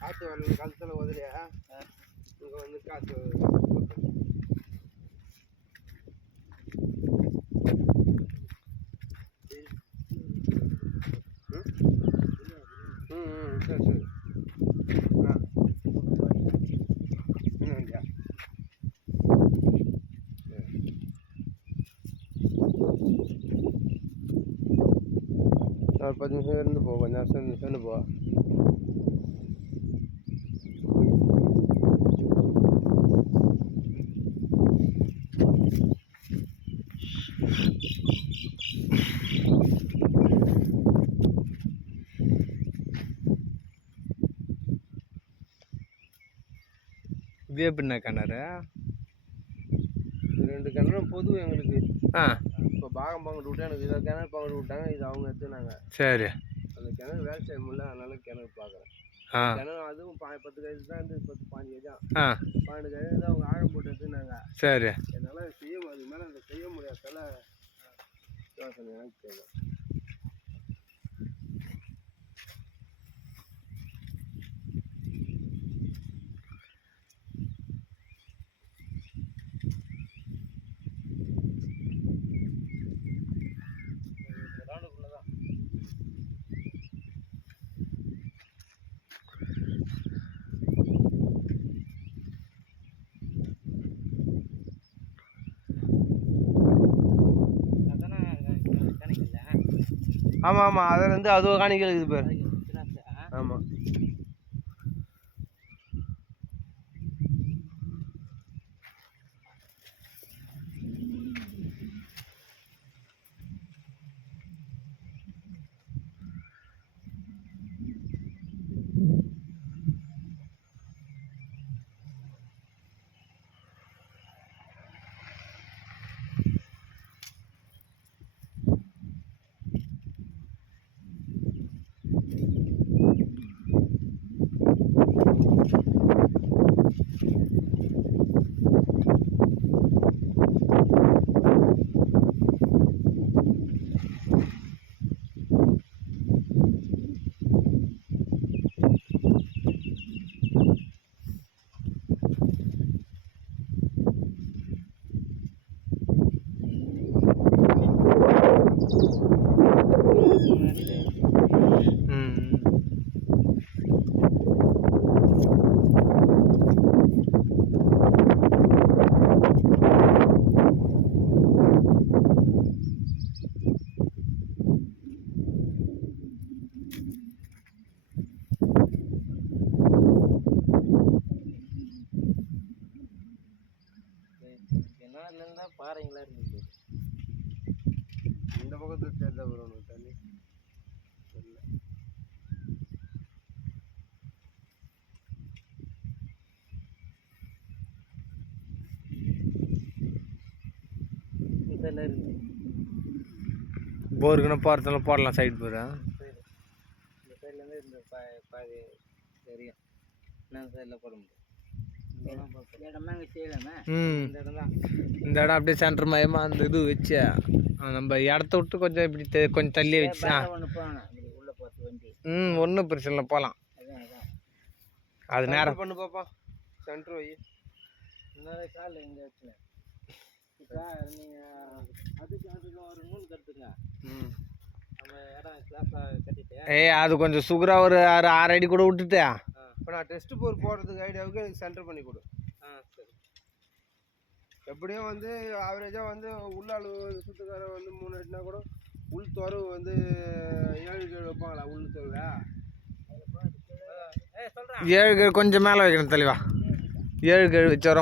காற்று வரல காலத்தில் உதலையா இங்கே வந்து காற்று சரி சரி ஒரு 10 நிமிஷம் இருந்து போ, கொஞ்சம் நேரம் இருந்து போ. இது எப்படின்னா கிணறு? 2 கிணறும் பொது எங்களுக்கு. இப்போ பாகம் பங்கிட்டு விட்டா எனக்கு இதை கிணறு பங்கிட்டு விட்டாங்க, இது அவங்க எடுத்துனாங்க. சரி. அந்த கிணறு வேலை செய்ய முடியல, அதனால கிணறு பார்க்குறேன். கிணறு அதுவும் 10 கழிச்சு தான் இருந்து 15 தான் 12 கழிச்சு தான் அவங்க ஆழம் போட்டு எடுத்துனாங்க. சரி. என்னால் அதுக்கு மேலே அதை செய்ய முடியாதால யோசனை எனக்கு தெரியும். ஆமாம் ஆமாம், அதுலேருந்து அதுவும் காணிக்கல் இருக்குது பேர். ஆமாம். பாறைங்களா இருக்குது இந்த பக்கத்துல தெரியல வரும் தண்ணி தெரியல. இதெல்லாம் இருக்குது போருக்குன்னு போகிறதுல போடலாம் சைடு போகிற இந்த சைட்லேருந்து இந்த பாதி தெரியும் நான் சைடில் போட முடியும். இந்த இடம் அப்படியே சென்டர் மயமா அந்த இது வச்சு நம்ம இடத்த விட்டு கொஞ்சம் இப்படி கொஞ்சம் தள்ளி வச்சு ஒன்றும் பிரச்சனை இல்லை போகலாம். அது நேரம் பண்ணு பாப்பா சென்டர் வை காலில் எங்கே வச்சுனேன் ஏய் அது கொஞ்சம் சுகரா ஒரு 6 அடி கூட விட்டுட்டு இப்போ நான் டெஸ்ட் போர் போடுறதுக்கு ஐடியாவுக்கு எனக்கு சென்டர் பண்ணி கொடு. சரி. எப்படியும் வந்து ஆவரேஜாக வந்து உள்ளாள் சுற்றுக்கார வந்து 3 அடினா கூட உள் துறவு வந்து 7 கீழ் வைப்பாங்களா உள் துறவை 7 கீழ் கொஞ்சம் மேலே வைக்கணும் தெளிவா 7 கீழ் வச்சு